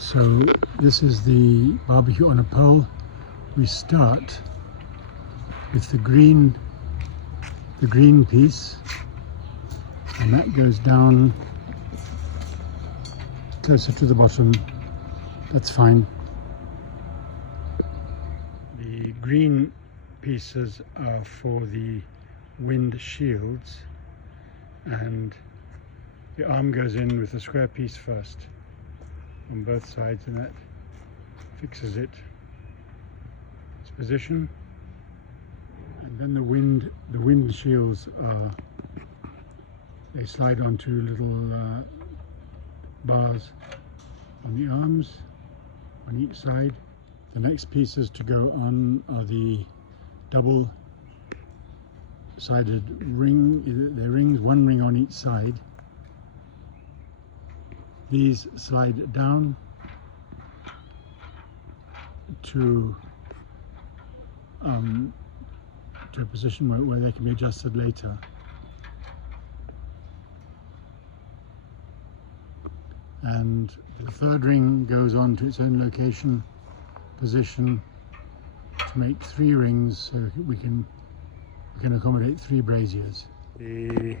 So this is the barbecue on a pole. We start with the green piece, and that goes down closer to the bottom. That's fine. The green pieces are for the wind shields, and the arm goes in with the square piece first on both sides, and that fixes its position. And then the wind shields they slide onto little bars on the arms on each side. The next pieces to go on are the double-sided ring. They're rings, one ring on each side. These slide down to a position where they can be adjusted later. And the third ring goes on to its own location position to make 3 rings, so we can accommodate 3 braziers. The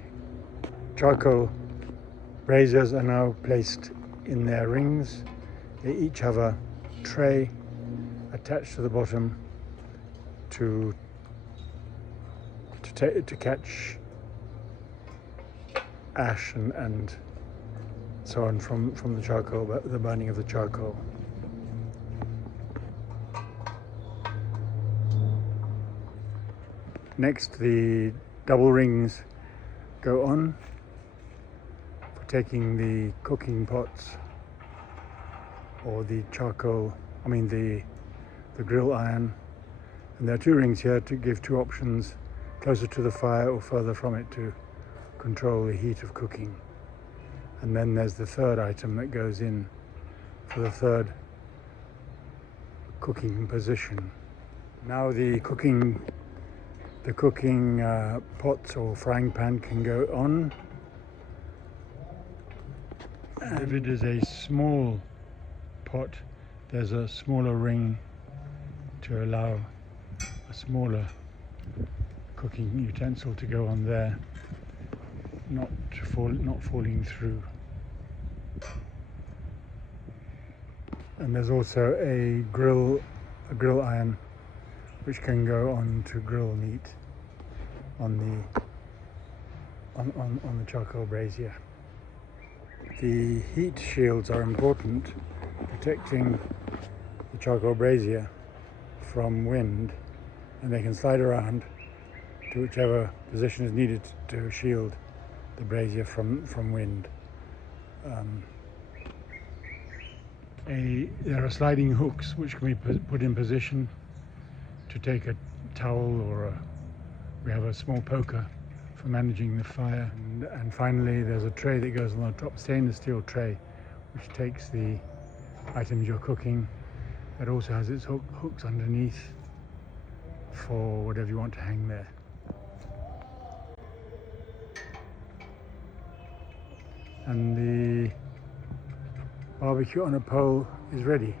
charcoal braziers are now placed in their rings. They each have a tray attached to the bottom to catch ash and so on from the charcoal, the burning of the charcoal. Next, the double rings go on for taking the cooking pots or the grill iron. And there are 2 rings here to give 2 options, closer to the fire or further from it, to control the heat of cooking. And then there's the third item that goes in for the third cooking position. Now the cooking pots or frying pan can go on. And if it is a small pot, there's a smaller ring to allow a smaller cooking utensil to go on there, not falling through. And there's also a grill iron which can go on to grill meat on the charcoal brazier. The heat shields are important, protecting the charcoal brazier from wind, and they can slide around to whichever position is needed to shield the brazier from wind. There are sliding hooks which can be put in position to take a towel, or we have a small poker for managing the fire. And finally, there's a tray that goes on the top, stainless steel tray, which takes the items you're cooking. It also has its hooks underneath for whatever you want to hang there. And the barbecue on a pole is ready.